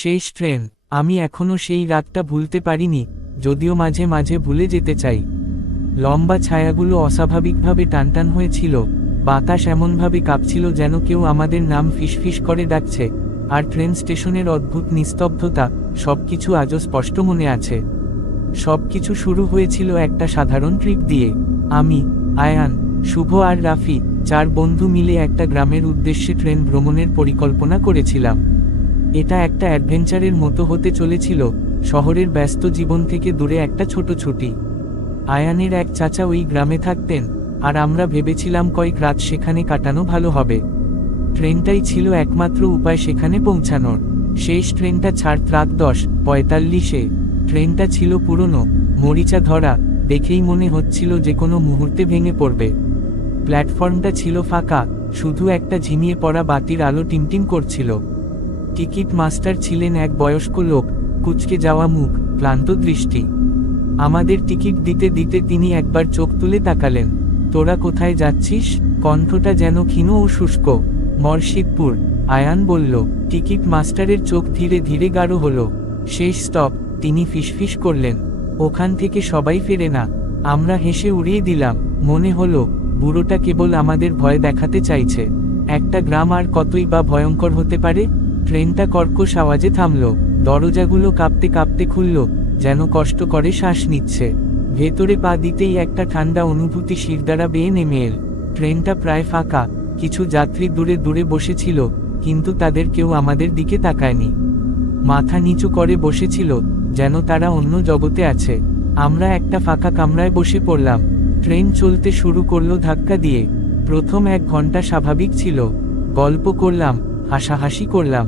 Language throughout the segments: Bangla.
শেষ ট্রেন। আমি এখনো সেই রাতটা ভুলতে পারিনি, যদিও মাঝে মাঝে ভুলে যেতে চাই। লম্বা ছায়াগুলো অস্বাভাবিকভাবে টানটান হয়েছিল, বাতাস এমনভাবে কাঁপছিল যেন কেউ আমাদের নাম ফিসফিস করে ডাকছে, আর ট্রেন স্টেশনের অদ্ভুত নিস্তব্ধতা, সবকিছু আজও স্পষ্ট মনে আছে। সবকিছু শুরু হয়েছিল একটা সাধারণ ট্রিপ দিয়ে। আমি, আয়ান, শুভ আর রাফি, 4 বন্ধু মিলে একটা গ্রামের উদ্দেশ্যে ট্রেন ভ্রমণের পরিকল্পনা করেছিলাম। এটা একটা অ্যাডভেঞ্চারের মতো হতে চলেছিল, শহরের ব্যস্ত জীবন থেকে দূরে একটা ছোট ছুটি। আয়ানের এক চাচা ওই গ্রামে থাকতেন, আর আমরা ভেবেছিলাম কয়েক রাত সেখানে কাটানো ভালো হবে। ট্রেনটাই ছিল একমাত্র উপায় সেখানে পৌঁছানোর। শেষ ট্রেনটা ছাড়ত রাত 10:45-এ। ট্রেনটা ছিল পুরনো, মরিচা ধরা, দেখেই মনে হচ্ছিল যে কোনো মুহূর্তে ভেঙে পড়বে। প্ল্যাটফর্মটা ছিল ফাঁকা, শুধু একটা ঝিমিয়ে পড়া বাতির আলো টিমটিম করছিল। টিকিট মাস্টার ছিলেন এক বয়স্ক লোক, কুঁচকে যাওয়া মুখ, ক্লান্ত দৃষ্টি। আমাদের টিকিট দিতে দিতে তিনি একবার চোখ তুলে তাকালেন। তোরা কোথায় যাচ্ছিস? কণ্ঠটা যেন ক্ষীণ ও শুষ্ক। মরশিদপুর, আয়ান বলল। টিকিট মাস্টারের চোখ ধীরে ধীরে গাঢ় হলো। শেষ স্টপ, তিনি ফিসফিস করলেন। ওখান থেকে সবাই ফেরে না। আমরা হেসে উড়িয়ে দিলাম, মনে হলো বুড়োটা কেবল আমাদের ভয় দেখাতে চাইছে। একটা গ্রাম আর কতই বা ভয়ঙ্কর হতে পারে। ট্রেনটা কর্কশ আওয়াজে থামল, দরজাগুলো কাঁপতে কাঁপতে খুলল, যেন কষ্ট করে শ্বাস নিচ্ছে। ভেতরে পা দিতেই একটা ঠান্ডা অনুভূতি শিরদাঁড়া বেয়ে নেমে এল। ট্রেনটা প্রায় ফাঁকা, কিছু যাত্রী দূরে দূরে বসেছিল, কিন্তু তাদের কেউ আমাদের দিকে তাকায়নি। মাথা নিচু করে বসেছিল, যেন তারা অন্য জগতে আছে। আমরা একটা ফাঁকা কামরায় বসে পড়লাম। ট্রেন চলতে শুরু করলো ধাক্কা দিয়ে। প্রথম 1 ঘন্টা স্বাভাবিক ছিল। গল্প করলাম, হাসাহাসি করলাম।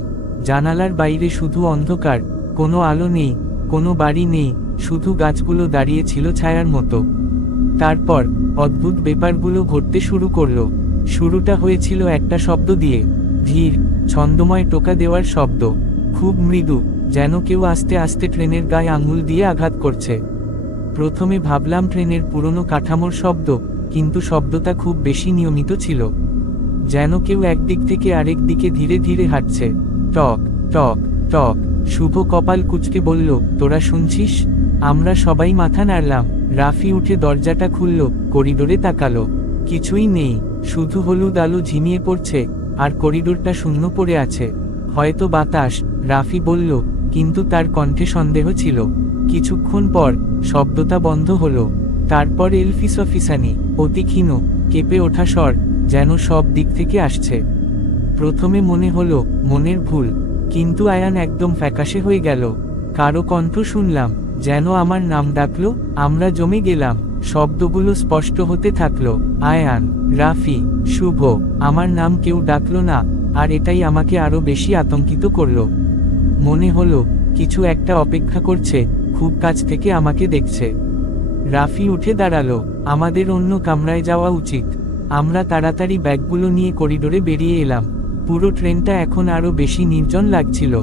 জানালার বাইরে শুধু অন্ধকার, কোনো আলো নেই, কোনো বাড়ি নেই, শুধু গাছগুলো দাঁড়িয়ে ছিল ছায়ার মতো। তারপর অদ্ভুত ব্যাপারগুলো ঘটতে শুরু করলো। শুরুটা হয়েছিল একটা শব্দ দিয়ে, ধীর, ছন্দময় টোকা দেওয়ার শব্দ, খুব মৃদু, যেন কেউ আস্তে আস্তে ট্রেনের গায়ে আঙুল দিয়ে আঘাত করছে। প্রথমে ভাবলাম ট্রেনের পুরনো কাঠামোর শব্দ, কিন্তু শব্দটা খুব বেশি নিয়মিত ছিল, যেন কেউ একদিক থেকে আরেক দিকে ধীরে ধীরে হাঁটছে। টক টক টক। শুভ কপাল কুঁচকে বলল, তোরা শুনছিস? আমরা সবাই মাথা নাড়লাম। রাফি উঠে দরজাটা খুলল, করিডোরে তাকালো। কিছুই নেই, শুধু হলুদ আলো ঝিমিয়ে পড়ছে, আর করিডোরটা শূন্য পড়ে আছে। হয়তো বাতাস, রাফি বলল, কিন্তু তার কণ্ঠে সন্দেহ ছিল। কিছুক্ষণ পর শব্দটা বন্ধ হলো। তারপর এলফিসফিসানি, অতি ক্ষীণ, কেঁপে ওঠা স্বর, যেন সব দিক থেকে আসছে। প্রথমে মনে হলো মনের ভুল, কিন্তু আয়ান একদম ফ্যাকাশে হয়ে গেল। কারো কণ্ঠ শুনলাম, যেন আমার নাম ডাকলো। আমরা জমে গেলাম। শব্দগুলো স্পষ্ট হতে থাকলো, আয়ান, রাফি, শুভ। আমার নাম কেউ ডাকলো না, আর এটাই আমাকে আরো বেশি আতঙ্কিত করলো। মনে হলো কিছু একটা অপেক্ষা করছে, খুব কাছ থেকে আমাকে দেখছে। রাফি উঠে দাঁড়ালো, আমাদের অন্য কামরায় যাওয়া উচিত। আমরা তাড়াতাড়ি ব্যাগগুলো নিয়ে করিডোরে বেরিয়ে এলাম। পুরো ট্রেনটা এখন আরো বেশি নির্জন লাগছিল।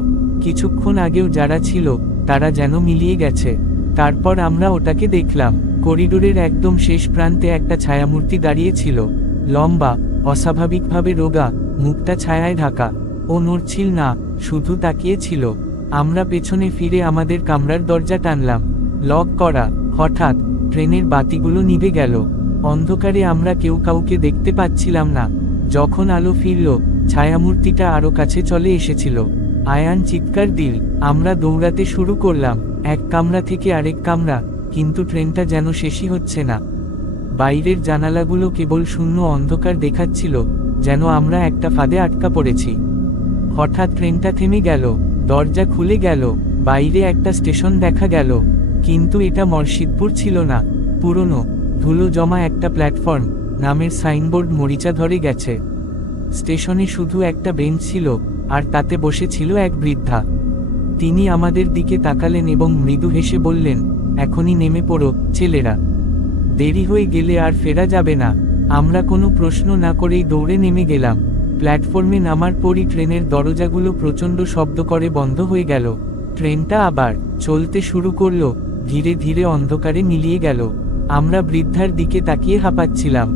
কিছুক্ষণ আগেও যারা ছিল, তারা যেন মিলিয়ে গেছে। তারপর আমরা ওটাকে দেখলাম। করিডোরের একদম শেষ প্রান্তে একটা ছায়ামূর্তি দাঁড়িয়ে ছিল, লম্বা, অস্বাভাবিকভাবে রোগা, মুখটা ছায়ায় ঢাকা। ও নড়ছিল না, শুধু তাকিয়ে ছিল। আমরা পেছনে ফিরে আমাদের কামরার দরজা টানলাম, লক করা। হঠাৎ ট্রেনের বাতিগুলো নিভে গেল। অন্ধকারে আমরা কেউ কাউকে দেখতে পাচ্ছিলাম না। যখন আলো ফিরল, ছায়ামূর্তিটা আরো কাছে চলে এসেছিল। আয়ান চিৎকার দিল। আমরা দৌড়াতে শুরু করলাম, এক কামরা থেকে আরেক কামরা, কিন্তু ট্রেনটা যেন শেষই হচ্ছে না। বাইরের জানালাগুলো কেবল শূন্য অন্ধকার দেখাচ্ছিল, যেন আমরা একটা ফাঁদে আটকা পড়েছি। হঠাৎ ট্রেনটা থেমে গেল, দরজা খুলে গেল, বাইরে একটা স্টেশন দেখা গেল। কিন্তু এটা মরশিদপুর ছিল না। পুরনো, ধুলো জমা একটা প্ল্যাটফর্ম, নামের সাইনবোর্ড মরিচা ধরে গেছে। স্টেশনে শুধু একটা বেঞ্চ ছিল, আর তাতে বসেছিল এক বৃদ্ধা। তিনি আমাদের দিকে তাকালেন এবং মৃদু হেসে বললেন, এখনই নেমে পড়ো, ছেলেরা। দেরি হয়ে গেলে আর ফেরা যাবে না। আমরা কোনো প্রশ্ন না করেই দৌড়ে নেমে গেলাম। প্ল্যাটফর্মে নামার পরই ট্রেনের দরজাগুলো প্রচণ্ড শব্দ করে বন্ধ হয়ে গেল। ট্রেনটা আবার চলতে শুরু করলো, ধীরে ধীরে অন্ধকারে মিলিয়ে গেল। আমরা বৃদ্ধার দিকে তাকিয়ে হাঁপাচ্ছিলাম।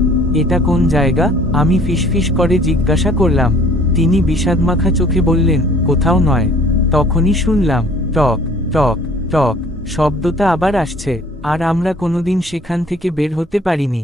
এটা কোন জায়গা? আমি ফিসফিস করে জিজ্ঞাসা করলাম। তিনি বিষাদমাখা চোখে বললেন, কোথাও নয়, তখনই শুনলাম টক টক টক শব্দটা আবার আসছে, আর আমরা কোনোদিন সেখান থেকে বের হতে পারিনি।